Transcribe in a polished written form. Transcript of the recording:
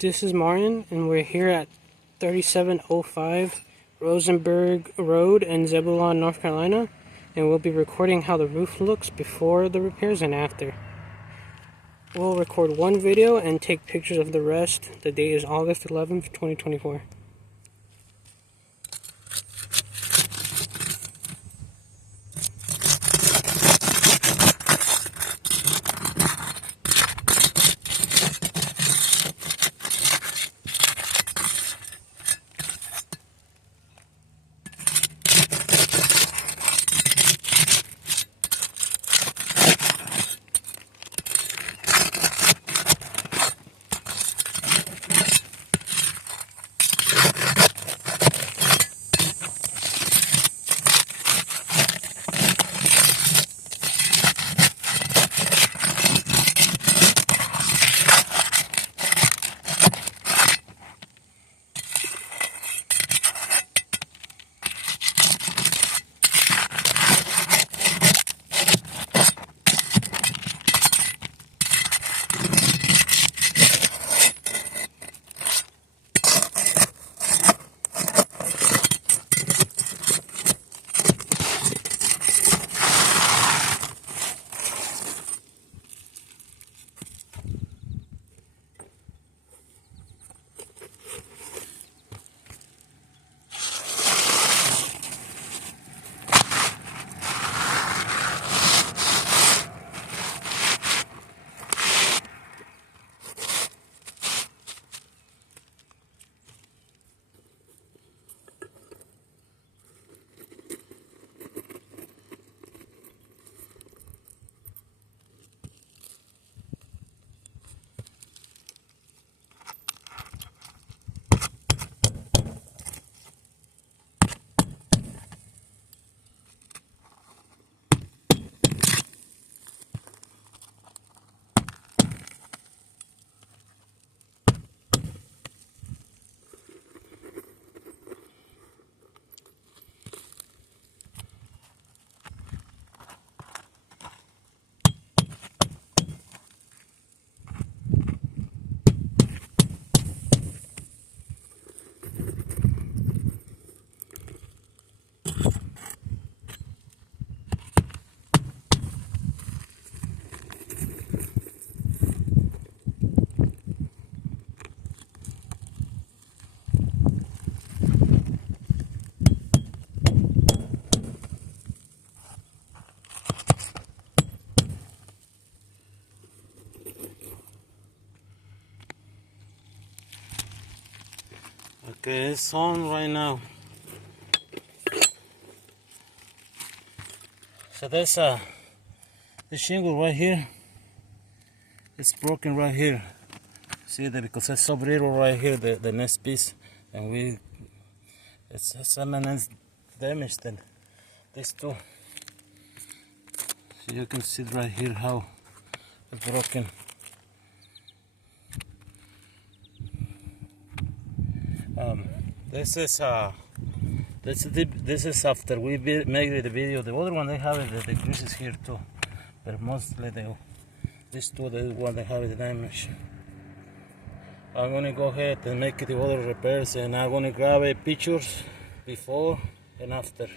This is Martin, and we're here at 3705 Rosenberg Road in Zebulon, North Carolina, and we'll be recording how the roof looks before the repairs and after. We'll record one video and take pictures of the rest. The date is August 11th, 2024. Okay, it's on right now. So there's the shingle right here. It's broken right here. See that because it's so brittle right here, the next piece, and it's some damage than this too. So you can see right here how it's broken. This is after we made the video. The other one they have the creases here too, but mostly these two the one they have the damage. I'm gonna go ahead and make the other repairs, and I'm gonna grab pictures before and after.